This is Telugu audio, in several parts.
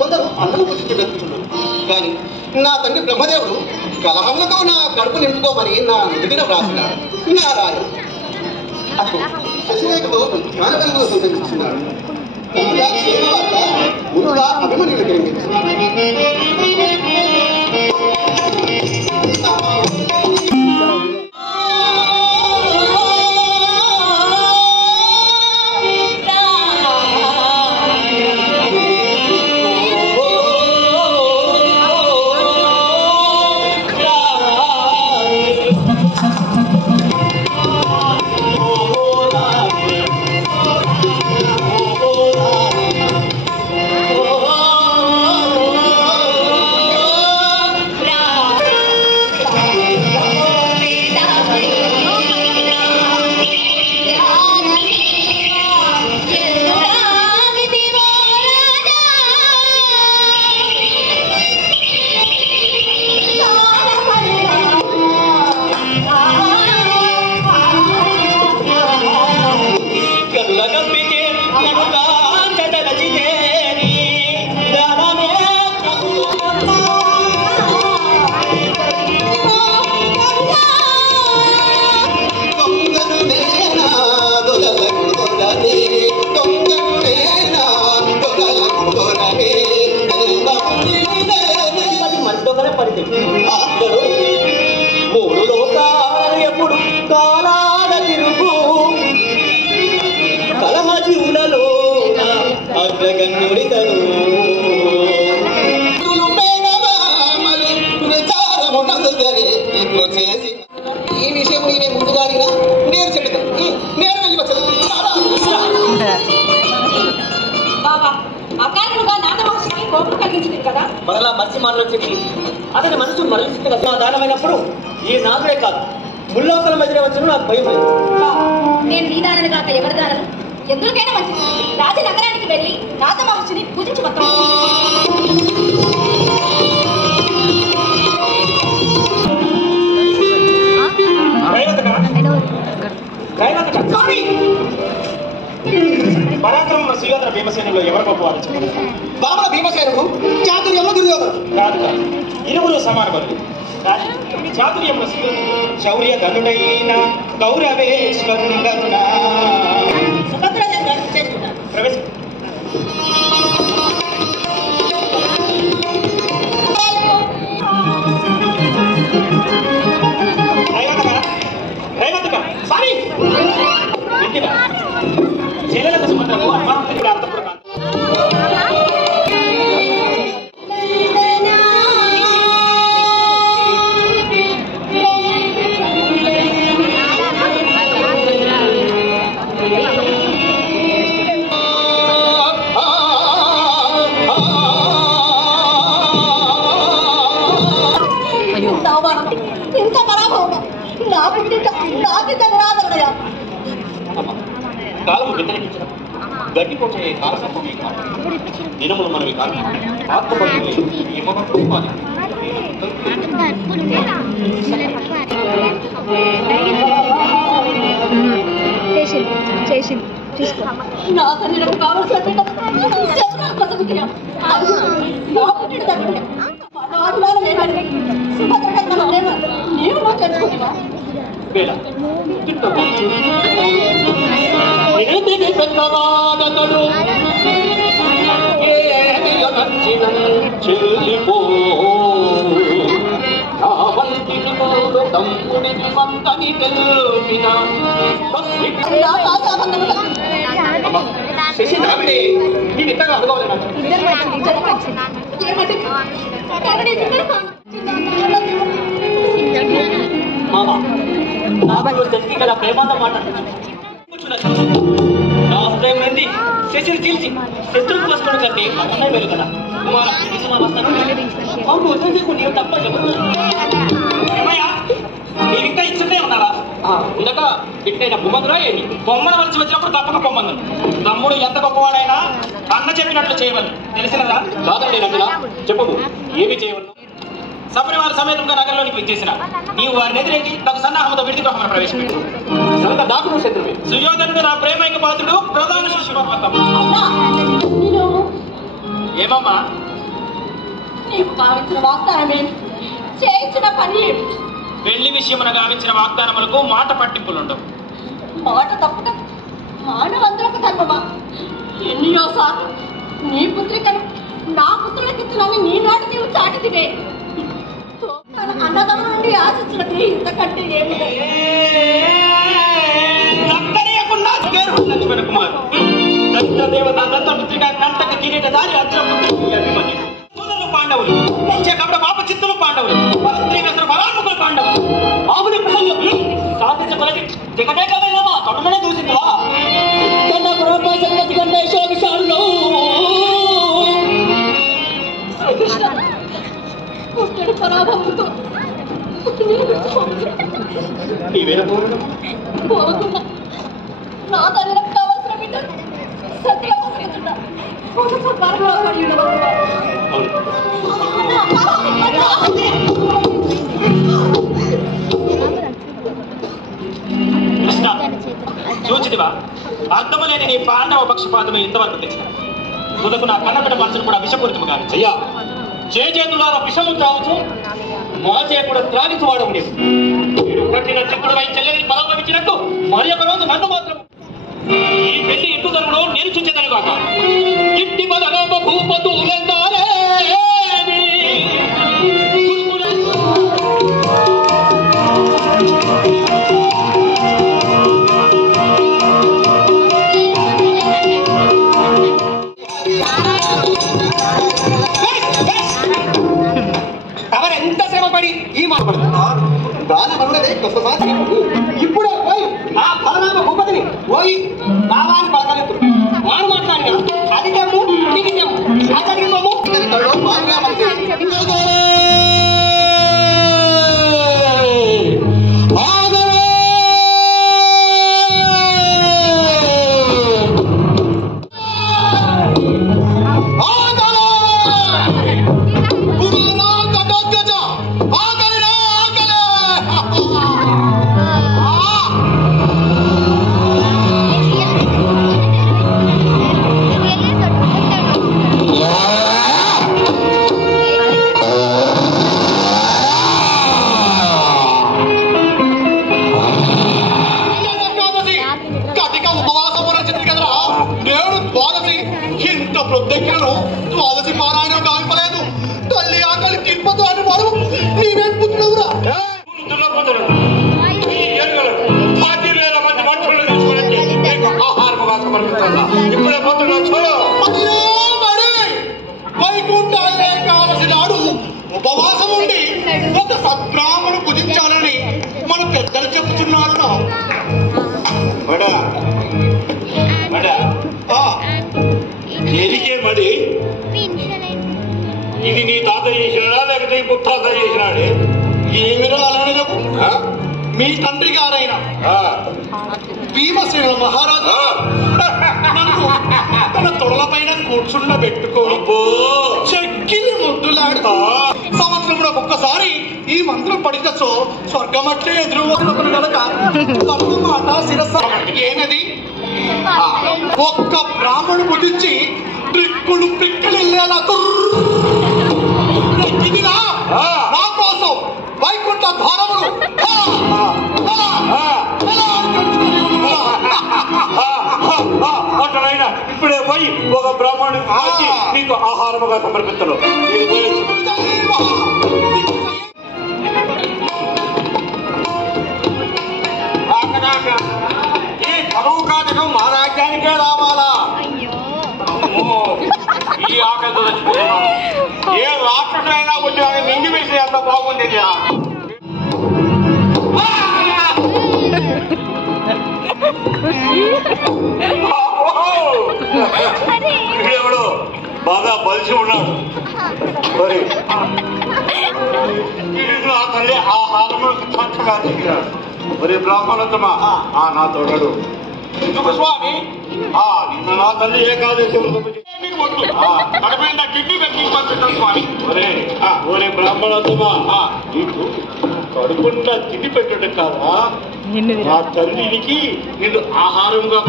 కొందరు అన్నం పూజించి బ్రతుకుతున్నారు. కానీ నా తండ్రి బ్రహ్మదేవుడు కలహములతో నా కడుపు నింపుకోమని నా నుదిన వ్రాసినాడు. నారాయణ అప్పుడు శశిరేఖతో ధ్యాన వెలుగులు సంతరించుకున్నాడు. ముందుగా అభిమన్యులు గ్రహించారు. మూడు లోకాలు ఎప్పుడు కాలాల తిరుగు కలహజీవులలో అగ్రగణ్యుడితను ఈ విషయం నేనే ముందుగా అడిగినా నేను చెప్తాను. నేను వెళ్ళి వచ్చాను. మరలా మంచి మాటలు చెప్పి అతని మనసు మరలించిన దానమైనప్పుడు ఈ నాదే కాదు ముల్లోకల మధ్య వచ్చిన నాకు భయం లేదు. నేను నీ దానని కాక ఎవరి దానను ఎందుకైనా మంచిది. రాజనగరానికి వెళ్ళి నాథ మహర్షిని పూజించి వస్తాను. పరాక్రమ శ్రీయోధన భీమసేనులో ఎవరు గొప్పవారు? బాబా భీమసేనుడు చాతుర్యంలో దుర్యోధనుడు కాదు కాదు, ఇరువురు సమాన బదులు. చాతుర్యంలో శౌర్య ధనుడైన గౌరవేశ్వరుండరుడా ప్రవేశం చెల్లెలకు సుమంత్రకు అమ్మానికి అర్థపురం ఇంత పరాభవం నా పుట్టిన నాకి జగరాదనయా కాలము వ్యతిరేకించిన గడ్డిపోచే కాలసంభవి కాదు. దినములు మనవి కాదు. ఆత్మబలి ఇవ్వబట్టు మాది నా తల్లి నాకు కావాల్సిన చేసిన చెల్లిపో నా వంటి తమ్ముడిని మందని తెలిపిన శశి నావిడే నేను ఇంతగా అనుకోవాలి మామ నాకు శశి గల ప్రేమాతో మాట్లాడుతున్నాను నా హృదయం నుండి శశిని చీల్చి శత్రువు వస్తువులు కంటే అన్నయ్య వెలు కదా కుమార అవును శశికు నీవు తప్ప చెబుతున్నాను నేను ఇంకా ఇచ్చిందే ఉన్నారా ఉండక ఇట్టైన బొమ్మదురా ఏమి బొమ్మను వలసి వచ్చినప్పుడు తప్పక పొమ్మను తమ్ముడు ఎంత గొప్పవాడైనా అన్న చెప్పినట్లు చేయవలను తెలిసినదా కాదండి రంగుల చెప్పు ఏమి చేయవలను సపరివార సమేతంగా నగరంలోనికి చేసిన నీవు వారిని ఎదిరించి నాకు సన్నాహంతో విడిది గృహంలో ప్రవేశపెట్టు నాకు శత్రువే సుయోధనుడు నా ప్రేమైక పాత్రుడు ప్రధాన శిష్యుడు ఏమమ్మా నీకు కావించిన వాగ్దానమే చేయించిన పని పెళ్లి విషయమున గావించిన వాగ్దానములకు మాట పట్టింపులుండవు మాట తప్పక మానవంతులకు ధర్మమా ఎన్నో సార్లు నీ పుత్రికను నా పుత్రులకు ఇచ్చినని నీ నాటి నీవు చాటిదివే అన్నదమ్ము నుండి ఆశించినది ఇంతకంటే ఏమి పాండవులు పాప చిత్తులు పాండవులు బలాత్మకులు పాండవులు ఆవుని ప్రసంగం సాధించగలది దిగటే కదమ్మా కడుమనే చూసిందా విషయాల్లో పరాభవంతో నా తల్లికి కావాల్సిన బిడ్డ కృష్ణ చూచిదివా అర్థము లేని నీ పాండవ పక్షపాతమే ఇంతవరకు తెచ్చిన తుదకు నా కన్నబిడ్డ మనసును కూడా విషపూరితము కాదు అయ్యా చేతుల విషము త్రాగుతూ మోచే కూడా త్రాగించు వాడవు నీవు మీరు కట్టిన చిక్కుడు వై చెల్లెని పరమవించినట్టు మరి ఒక రోజు నన్ను మాత్రం ఈ పెళ్లి ఇంటి ధరలో నేను చూచేదాను కాక ఇంటి బలరామ భూపతు అవరెంత శ్రమపడి ఈ మాట్లాడుతున్నారు బాలమరుడదే గొప్ప మాట ఇప్పుడే పోయి ఆ బలరామ భూపతిని పోయి బావాని పలకలేదు వారు మాట్లాడిన అధికము నిగితము అతడికము ద్వాదశి పారాయణం కాల్పలేదు తల్లి ఆకలి తిప్పదు అని వారు నీవేం పుట్టినవురా వైకుంఠ ఏకాదశి నాడు ఉపవాసం ఉండి ఒక సద్బ్రాహ్మణు పూజించాలని మన పెద్దలు చెబుతున్నారు ఎదికే మడి ఇది నీ తాత చేసినాడా లేకపోతే ఈ పుత్తాత చేసినాడే ఏమిరా అలానే చెప్పు మీ తండ్రి గారైన భీమసేన మహారాజు నన్ను తన తొడల పైన కూర్చుండబెట్టుకోని చెక్కిలి ముద్దులాడుతూ సంవత్సరంలో ఒక్కసారి ఈ మంత్రం పడితచో స్వర్గమట్లే ఎదురు కనుక తమ్ము మాట శిరస్స ఏనది ఒక్క బ్రాహ్మణు ముదించి ట్రిక్కులు పిక్కలెళ్ళేలా నా కోసం వైకుంఠ భారములు అట్లయినా ఇప్పుడే పోయి ఒక బ్రాహ్మణుని నీకు ఆహారముగా సమర్పిస్తాను. ఈ కరువు కాటకం మా రాజ్యానికే రావాలా? ఈ ఆకలితో చచ్చిపోతున్నాను. ఏ రాష్ట్రమైనా వచ్చి నిండి వేసి అంత బాగుండేది. ఎవడో బాగా బలిసి ఉన్నాడు. మరి నా తల్లి ఆహారము ఖర్చుగా తిరిగాడు. మరి బ్రాహ్మణోత్తమా నా తోడడు ఎందుకు స్వామి? నిన్న నా తల్లి ఏకాదశి కడపైన కిడ్నీ పెట్టి పంపిస్తాను స్వామి. ఒరే బ్రాహ్మణోత్తమా నీకు కడుపుండా తిండి పెట్టడం కాదా? నా తల్లికి నిన్ను ఆహారంగా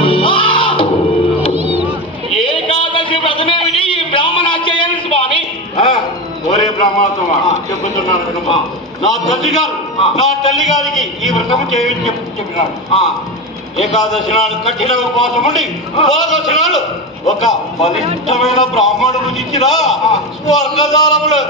ఏకాదశి వ్రతమేమిటి ఈ బ్రాహ్మణాచార్యాన్ని స్వామి? ఒరే బ్రాహ్మణోత్తమా చెబుతున్నాను. నా తల్లి గారికి ఈ వ్రతము చేయని చెప్పినాడు. ఏకాదశి నాడు కఠిన ఉపవాసం ఉండి ద్వాదశి నాడు ఒక పవిత్రమైన బ్రాహ్మణుడు ఇచ్చిన స్వర్గదారములు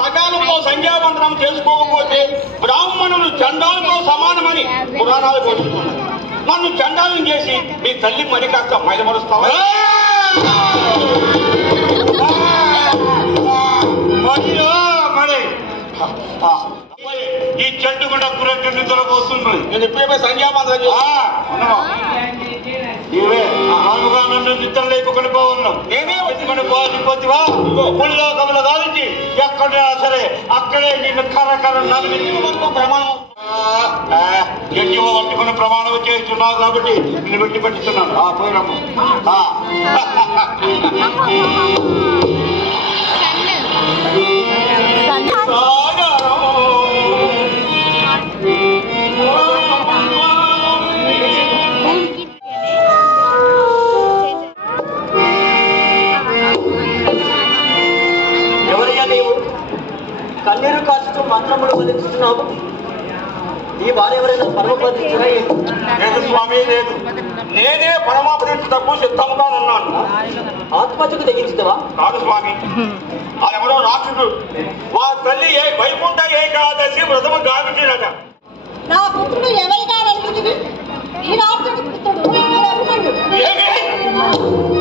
సకాలంలో సంధ్యావందనం చేసుకోకపోతే బ్రాహ్మణులు చండాలతో సమానమని పురాణాలు పోషిస్తున్నారు. నన్ను చండాలం చేసి మీ తల్లి మరి కాస్త మైలమరుస్తావా? ఈ చెట్టు కూడా కూరట్టు నిద్రపోతుంది. నేను ఎప్పుడైనా సంధ్యావందనం నీవే ఆలుగా నన్ను నిద్ర లేపుకొని పోతున్నావు. నేనే ఎత్తుకొని పోతివా పులిలో కమల దానికి ఎక్కడైనా సరే అక్కడే నిన్ను కర్ర నలిగి ప్రమాణం గడ్డి పట్టుకుని ప్రమాణం చేస్తున్నావు కాబట్టి నిన్ను పెట్టి పెట్టిస్తున్నాను. పోయినమ్మ ఎవరయ్యా నీవు? కన్నీరు కాచుతూ మంత్రములు వదిలిస్తున్నావు. నీ భార్య ఎవరైనా పరమపదించినా లేదు స్వామి, లేదు. నేనే పరమాపదించటకు సిద్ధంగా ఉన్నాను. ఆత్మహత్యకు తెగించుతావా? కాదు స్వామి, ఎవరో రాక్షసుడు మా తల్లి వైకుంఠ ఏకాదశి వ్రతము గావించినట. నా పుత్రుడు ఎవరిగా నలుగుతుంది? ఈ రాక్షసుడి పుత్రుడు అభిమన్యుడు.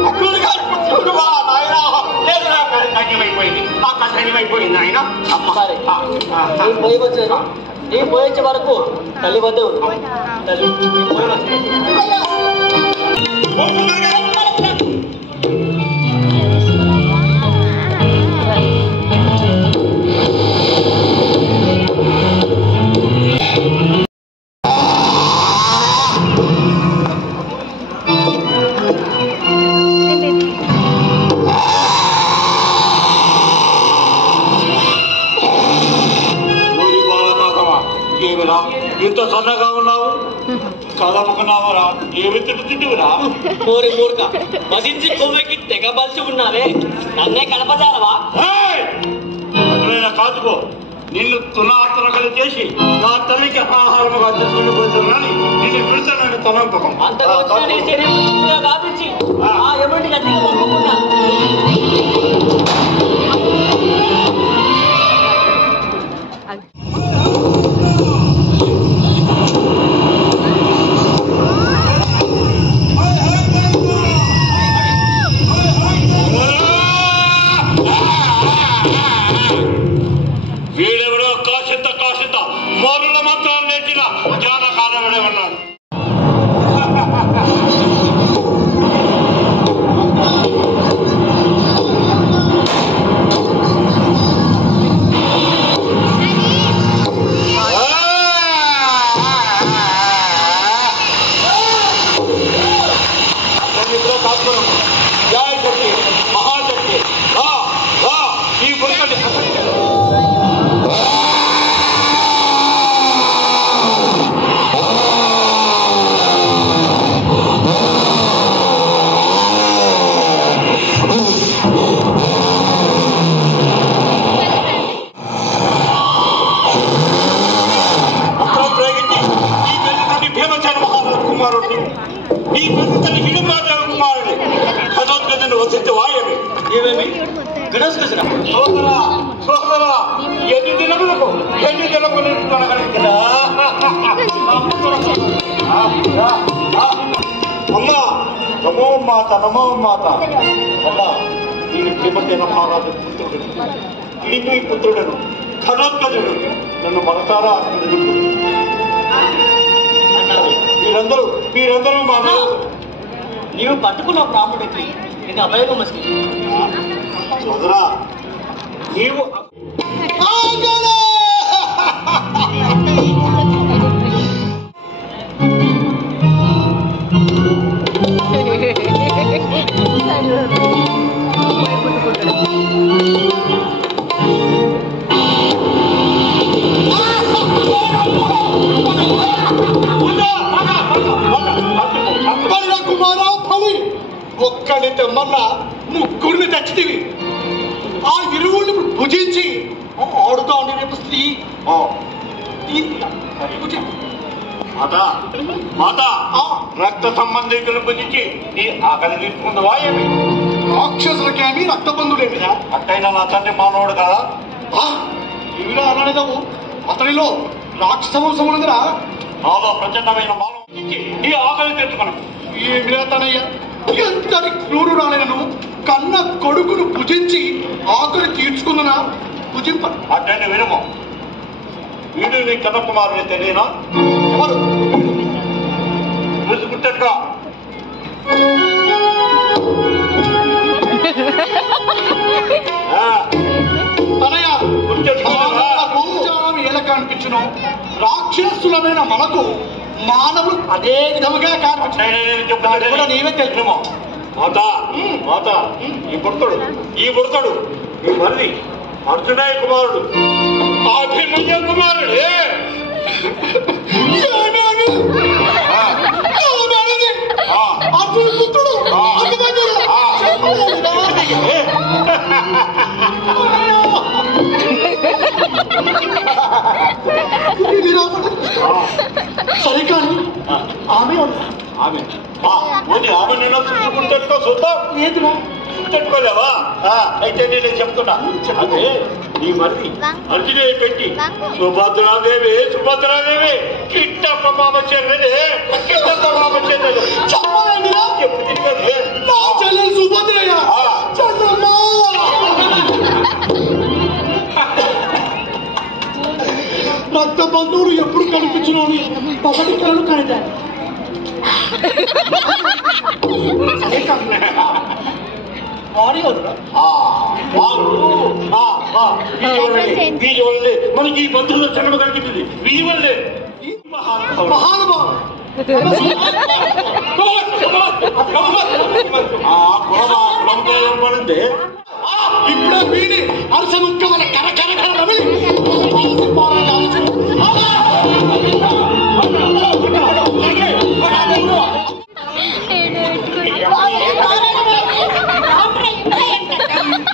అర్జునుడు గారి పుత్రుడు నాయన లేదు. నాకు కన్యమైపోయింది. నాకు కన్యమైపోయింది ఆయన. సరే, నీ పోయి వచ్చాను. నీ పోయించే వరకు తల్లి వద్ద ఉంది. తల్లి నీ పోయి వచ్చాను. ఇంత సన్నగా ఉన్నావు, చదవకున్నావురా, ఏమి తింటురా? కోరి మూర్ఖ మదించి కొవ్వెక్కి తెగ బలిసి ఉన్నారే, నన్నే కనపజాలవా? ఎక్కడైనా కాచుకో. నిన్ను తునాతరకలు చేసి నా తల్లికి ఆహారముగా తీసుకుని నిన్ను పిలుస్తానని తలంపకం. అంతకు వచ్చిన నీ శరీరం గావించి ఆ ఎముడిని గట్టిగా పంపుకున్నా. వీడెవడో కాసిత మరుల మంత్రాలు నేర్చిన జానకాలవడే ఉన్నాడు. ఏమేమి గడసురా సోదరా సోదరా ఎన్ని దినములకు కదా అమ్మా నమో మాత అమ్మా నేను శ్రీమతి మహారాజు పుత్రుడు కిలిపి పుత్రుడను ఘనోత్కజుడు నన్ను మనసారా మీరందరూ మా నీవు పట్టుకున్న ప్రాముడికి ఇది అభయగం వస్తుంది సోదరా నీవు ఒక్కడి తెమ్మన్నా ముగ్గురిని తెచ్చితివి ఆ ఇరువుని భుజించి ఆడుతా ఉండే రేపు స్త్రీ మాత రక్త సంబంధికులు భుజించి నీ ఆకలి తీసుకుందావా ఏమి రాక్షసులకేమి రక్తబంధులేమిరా అట్టయినా నా తండ్రి మానవుడు కదా ఏమిరా అనడదావు అతనిలో రాక్షస వంశం ఉన్నదిరా నాలో ప్రచండమైన మానవ ఈ ఆకలి తెచ్చుకున్నాం ఏమిరా తనయ్య ఎంతటి క్రూరురాలైన నువ్వు కన్న కొడుకును భుజించి ఆకలి తీర్చుకుందనా భుజింప అట్టండి వినము వీడు నీ కన్న కుమారుని తెలియనా ఎవరు చూసుకుంటట్టుగా తనయ్య ఎలా కనిపించును రాక్షసులమైన మనకు మానవులు అదే విధముగా కూడా నీవే తెలుసుమో మాత మాత ఈ బుడతడు ఈ మరిది అర్జునాయ కుమారుడు అభిమన్య కుమారుడే సరే కానీ ఆమె ఆమె నేను చూసుకుంటా చూద్దాం లేదురా చూపెట్టుకోలేవా అయితే నేను చెప్తున్నా అదే నీ మరిది అర్జునే పెట్టి సుభద్రాదేవి కిట్ట ప్రభావ చెల్లెదే కిట్ట ప్రభావ చెల్లెదే సుభద్రయ్య రక్త బంధువులు ఎప్పుడు కనిపించును అని పగటి కళలు కనిటాయి మనకి ఈ బంధువుల చెడు కనిపించింది వీవల్లే మహానుభావం పడింది ఇప్పుడే వీడి అరస ముక్క మన కరకర రవి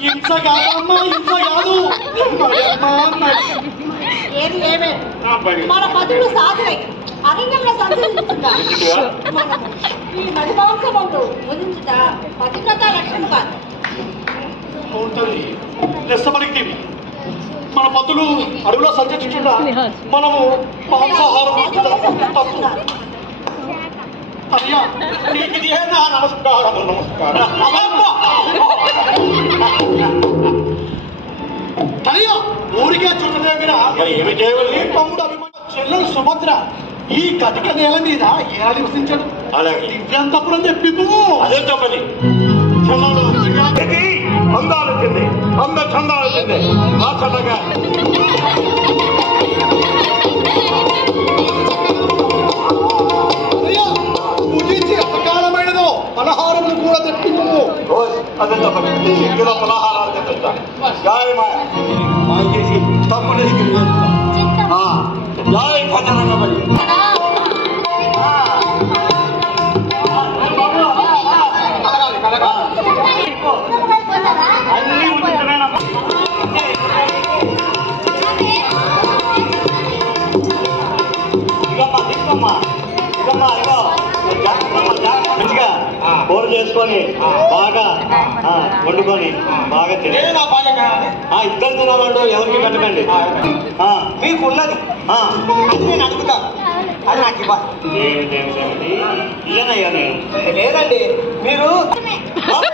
హింస కాదమ్మా హింస కాదు మన పదులు సాధువై అరణ్యంలో సంచరిస్తున్నారు ఈ మధుమాంసముడు వదించుట పతివ్రత లక్షణం కాదు ఉంటుంది లెస్సమడికి మన పతులు అడవిలో సంచరించుండా మనము మాంసాహారం తప్పు అయ్యా నీకు ఇదే నా నమస్కారం అయ్యా ఊరికే చూడడం దగ్గర ఏమి చేయవాలి తమ్ముడు అభిమాన చెల్లెలు సుభద్ర ఈ కటిక నేల మీద ఏడాది వసించాడు అలాగే దివ్యాంతపురం తెప్పిపు అదే చెప్పని అందాలు వచ్చింది చందాలు వచ్చింది ఆ చల్లగా పూజించి ఎంతకాలమైనదో పలహారములు కూడా తెప్పింపు అదే చెప్పని ఇందులో పలహారాలు తెప్పిస్తా గాయమాయ చేసి తమ్ముడి గాయ భజన మరి అన్ని ఉచితమైన మంచిగా బోర్ చేసి చేసుకొని బాగా వండుకొని బాగా తినే నా భార్య కావాలి. ఇద్దరు తినాలంటూ ఎవరికి పెట్టకండి. మీకు ఉన్నది అది నేను అడుగుతాను, అది నాకు ఇవ్వాలి. ఇయ్యనయ్యా నేను. లేదండి మీరు బాబా